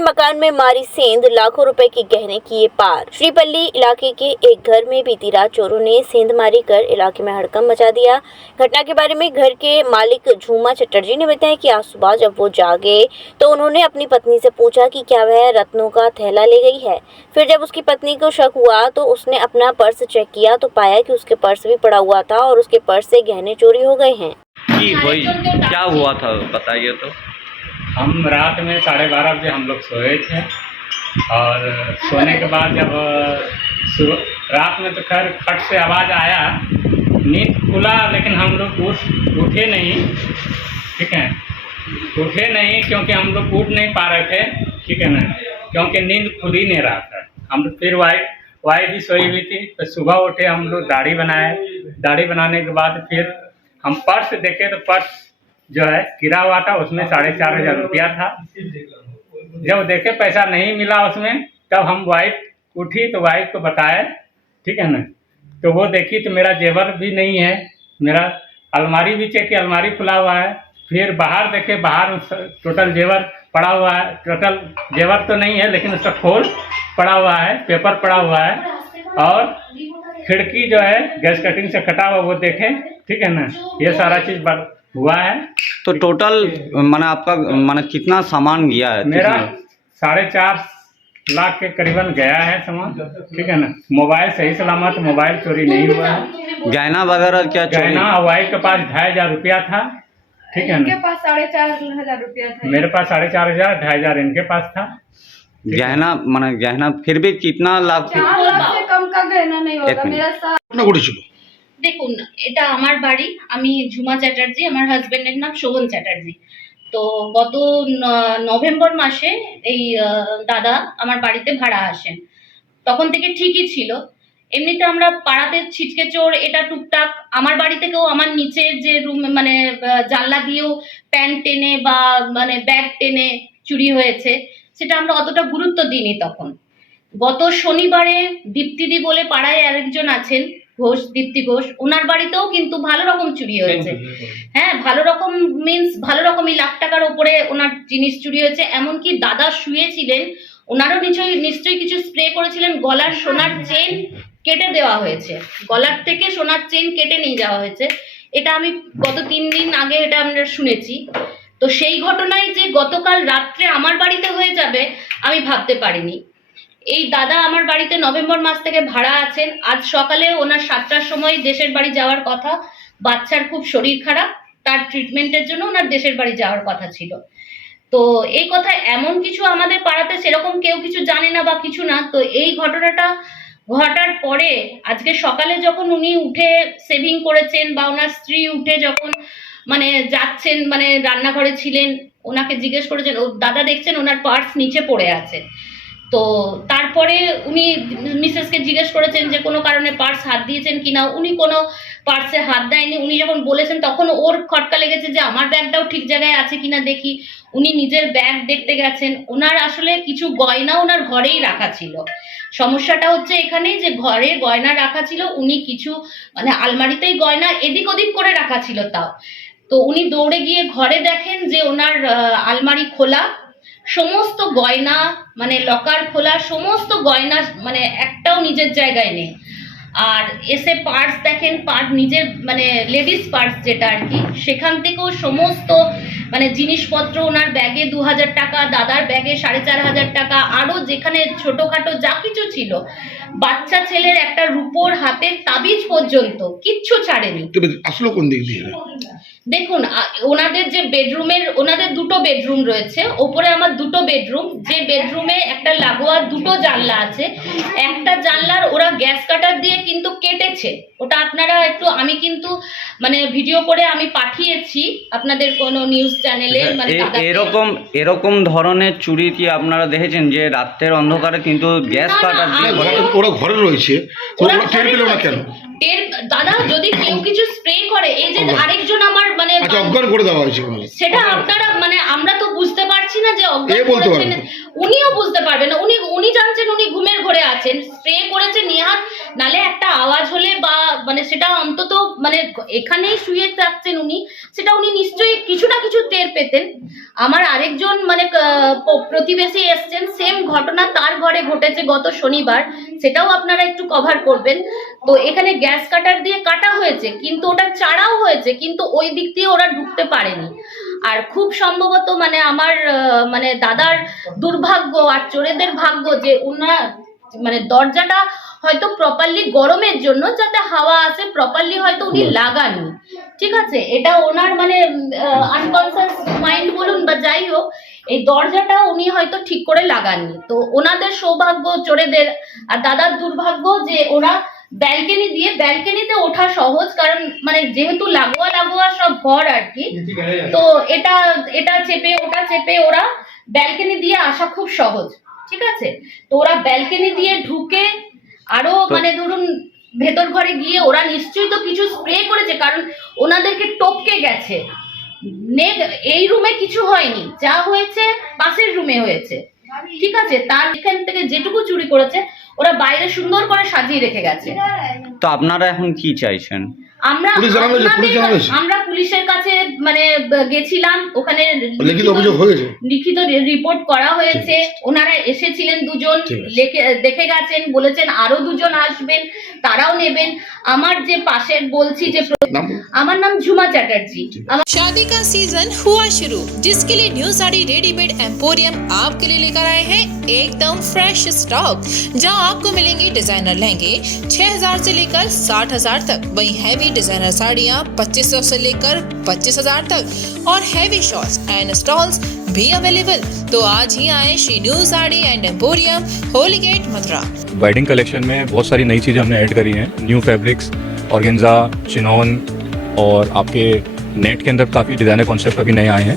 मकान में मारी सेंध, लाखों रुपए के गहने किए पार। श्रीपल्ली इलाके के एक घर में बीती रात चोरों ने सेंध मारी कर इलाके में हड़कंप मचा दिया। घटना के बारे में घर के मालिक झूमा चटर्जी ने बताया कि आज सुबह जब वो जागे तो उन्होंने अपनी पत्नी से पूछा कि क्या वह रत्नों का थैला ले गई है। फिर जब उसकी पत्नी को शक हुआ तो उसने अपना पर्स चेक किया तो पाया कि उसके पर्स भी पड़ा हुआ था और उसके पर्स से गहने चोरी हो गए हैं। क्या हुआ था बताइए तो। हम रात में 12:30 बजे हम लोग सोए थे और सोने के बाद जब रात में तो खैर खट से आवाज़ आया, नींद खुला लेकिन हम लोग उठे नहीं, ठीक है, उठे नहीं क्योंकि हम लोग उठ नहीं पा रहे थे, ठीक है ना, क्योंकि नींद खुल ही नहीं रहा था। हम फिर वाइफ भी सोई हुई थी तो सुबह उठे, हम लोग दाढ़ी बनाए, दाढ़ी बनाने के बाद फिर हम पर्स देखे तो पर्स जो है गिरा हुआ था, उसमें 4,500 रुपया था। जब देखे पैसा नहीं मिला उसमें, तब हम वाइफ उठी तो वाइफ को बताए, ठीक है ना, तो वो देखी तो मेरा जेवर भी नहीं है, मेरा अलमारी भी चेक की, अलमारी खुला हुआ है। फिर बाहर देखे, बाहर टोटल जेवर पड़ा हुआ है, टोटल जेवर तो नहीं है लेकिन उसका खोल पड़ा हुआ है, पेपर पड़ा हुआ है और खिड़की जो है गैस कटिंग से कटा हुआ वो देखे, ठीक है ना, ये सारा चीज़ हुआ है। तो टोटल माने आपका माने कितना सामान गया है? मेरा 4.5 लाख के करीबन गया है सामान, ठीक है ना। मोबाइल सही सलामत, मोबाइल चोरी नहीं हुआ है। गहना वगैरह क्या चोरी? गहना वाइफ के पास 2,500 रुपया था, ठीक है ना। इनके पास 4,500 रुपया था। मेरे पास 4,500, 2,500 इनके पास था। गहना माने गहना फिर भी कितना लाख? 4 लाख से कम का गहना नहीं होगा मेरा। দেখুন, এটা আমার বাড়ি, আমি ঝুমা চ্যাটার্জি, আমার হাজবেন্ডের নাম শোভন চ্যাটার্জি। তো গত নভেম্বর মাসে এই দাদা আমার বাড়িতে ভাড়া আসেন, তখন থেকে ঠিকই ছিল। এমনিতে আমরা পাড়াতে ছিটকে চোর এটা টুকটাক, আমার বাড়ি থেকেও আমার নিচে যে রুম মানে জানলা দিয়েও প্যান্ট টেনে বা মানে ব্যাগ টেনে চুরি হয়েছে, সেটা আমরা অতটা গুরুত্ব দিইনি তখন। গত শনিবারে দীপ্তিদি বলে পাড়ায় আরেকজন আছেন ঘোষ, দীপ্তি ঘোষ, ওনার বাড়িতেও কিন্তু ভালো রকম চুরি হয়েছে। হ্যাঁ, ভালো রকম মিনস ভালো রকমই লাখ টাকার উপরে ওনার জিনিস চুরি হয়েছে। এমনকি দাদা শুয়েছিলেন, ওনারও নিশ্চয়ই কিছু স্প্রে করেছিলেন, গলার সোনার চেন কেটে দেওয়া হয়েছে, গলার থেকে সোনার চেন কেটে নিয়ে যাওয়া হয়েছে। এটা আমি গত 3 দিন আগে এটা আমরা শুনেছি। তো সেই ঘটনায় যে গতকাল রাত্রে আমার বাড়িতে হয়ে যাবে আমি ভাবতে পারিনি। এই দাদা আমার বাড়িতে নভেম্বর মাস থেকে ভাড়া আছেন। আজ সকালে ওনার 7টার সময় দেশের বাড়ি যাওয়ার কথা, বাচ্চার খুব শরীর খারাপ, তার ট্রিটমেন্টের জন্য ওনার দেশের বাড়ি যাওয়ার কথা ছিল। তো এই কথা এমন কিছু আমাদের পাড়াতে সেরকম কেউ কিছু জানে না বা কিছু না। তো এই ঘটনাটা ঘটার পরে আজকে সকালে যখন উনি উঠে সেভিং করেছেন বা ওনার স্ত্রী উঠে যখন মানে যাচ্ছেন, মানে রান্নাঘরে ছিলেন, ওনাকে জিজ্ঞেস করেছেন, ও দাদা দেখছেন ওনার পার্স নিচে পড়ে আছে। তো তারপরে উনি মিসেসকে জিজ্ঞেস করেছেন যে কোনো কারণে পার্স হাত দিয়েছেন কিনা, উনি কোনো পার্সে হাত দেয়নি। উনি যখন বলেছেন তখন ওর খটকা লেগেছে যে আমার ব্যাগটাও ঠিক জায়গায় আছে কিনা দেখি। উনি নিজের ব্যাগ দেখতে গেছেন, ওনার আসলে কিছু গয়না ওনার ঘরেই রাখা ছিল। সমস্যাটা হচ্ছে এখানেই যে ঘরে গয়না রাখা ছিল, উনি কিছু মানে আলমারিতেই গয়না এদিক ওদিক করে রাখা ছিল তাও। তো উনি দৌড়ে গিয়ে ঘরে দেখেন যে ওনার আলমারি খোলা, সমস্ত গয়না মানে লকার খোলা, সমস্ত গয়না মানে একটাও নিজের জায়গায় নেই। আর এসে পার্স দেখেন, নিজের মানে লেডিস পার্স যেটা আর কি, সেখান থেকেও সমস্ত মানে জিনিসপত্র ওনার ব্যাগে 2,000 টাকা, দাদার ব্যাগে 4,500 টাকা, আরও যেখানে ছোটোখাটো যা কিছু ছিল, বাচ্চা ছেলের একটা রূপোর হাতের তাবিজ পর্যন্ত কিচ্ছু ছাড়েনি। আসলে কোন দিক দিয়ে? দেখুন, ওনাদের যে বেডরুমের, ওনাদের 2টো বেডরুম রয়েছে, ওপরে আমার 2টো বেডরুম, যে বেডরুমে একটা লাগোয়া 2টো জানলা আছে, একটা জানলার ওরা গ্যাস কাটার দিয়ে কিন্তু কেটেছে। ওটা আপনারা একটু, আমি কিন্তু মানে ভিডিও করে আমি পাঠিয়েছি আপনাদের কোনো নিউজ চ্যানেলে। মানে এরকম ধরনের চুরি কি আপনারা দেখেছেন যে রাতের অন্ধকারে কিন্তু গ্যাস কাটার দিয়ে? ওরা ঘরে রয়েছে, ওরা টের পেল না কেন? দাদা যদি কেউ কিছু স্প্রে করে, এই যে আরেকজন আমার মানে অজ্ঞান করে দেওয়া হয়েছে, সেটা আপনারা মানে আমরা তো বুঝতে পারছি না যে অজ্ঞান করেছেন। উনিও বুঝতে পারবেন না। উনি জানছেন উনি ঘুমের ঘরে আছেন, স্প্রে করেছে নেহাত, নালে একটা আওয়াজ হলে বা মানে সেটা অন্তত মানে এখানেই শুয়ে থাকছেন উনি, সেটা উনি নিশ্চয়ই কিছু না কিছু টের পেতেন। আমার আরেকজন মানে প্রতিবেশী এসছেন, সেম ঘটনা তার ঘরে ঘটেছে গত শনিবার, সেটাও আপনারা একটু কভার করবেন। তো এখানে গ্যাস কাটার দিয়ে কাটা হয়েছে, কিন্তু ওটা চাড়াও হয়েছে, কিন্তু ওই দিক দিয়ে ওরা ঢুকতে পারেনি। আর খুব সম্ভবত মানে আমার মানে দাদার দুর্ভাগ্য আর চোরেদের ভাগ্য যে উনার মানে দরজাটা হয়তো প্রপারলি গরমের জন্য যাতে হাওয়া আসে প্রপারলি হয়তো উনি লাগাননি, ঠিক আছে, এটা ওনার মানে আনকনসিয়াস মাইন্ড বলুন বা যাই হোক, এই দরজাটা উনি হয়তো ঠিক করে লাগাননি। তো ওনাদের সৌভাগ্য চোরেদের আর দাদার দুর্ভাগ্য যে ওরা ব্যালকনিতে ওঠা সহজ, কারণ মানে যেহেতু লাগোয়া সব ঘর আর কি, তো এটা চেপে ওটা চেপে ওরা ব্যালকনি দিয়ে আসা খুব সহজ, ঠিক আছে। তো ওরা ব্যালকনি দিয়ে ঢুকে আরো মানে ধরুন ভেতর ঘরে গিয়ে ওরা নিশ্চয়ই তো কিছু স্প্রে করেছে, কারণ ওনাদেরকে টপকে গেছে। এই রুমে কিছু হয়নি, যা হয়েছে পাশের রুমে হয়েছে, ঠিক আছে। তার এখান থেকে যেটুকু চুরি করেছে ওরা বাইরে সুন্দর করে সাজিয়ে রেখে গেছে। তো আপনারা এখন কি চাইছেন? আমরা পুলিশের কাছে মানে গেছিলাম, ওখানে লিখিত রিপোর্ট করা হয়েছে, ওনারা এসেছিলেন দুজন, দেখে গেছেন, বলেছেন আরো দুজন আসবেন, তারাও নেবেন। আমার যে পাশের বলছি যে আমার নাম ঝুমা চ্যাটার্জি। शादी का सीजन हुआ शुरू, जिसके लिए न्यू साड़ी रेडीमेड एम्पोरियम आपके लिए लेकर आए हैं एकदम फ्रेश स्टॉक, जहां आपको मिलेंगे डिजाइनर लहंगे 6000 से लेकर 60000 तक, वहीं हैवी डिजाइनर साड़ियां 2500 से लेकर 25000 तक और हैवी शॉर्ट्स एंड स्टॉल्स भी अवेलेबल। तो आज ही आए Shri new sari and emporium, Holi gate, Mathura. Wedding collection में बहुत सारी नई चीज़ें हमने ऐड करी हैं, न्यू फैब्रिक्स, ऑर्गेन्जा, चिनोन और आपके नेट के अंदर काफ़ी डिज़ाइनर कॉन्सेप्ट अभी नए आए हैं।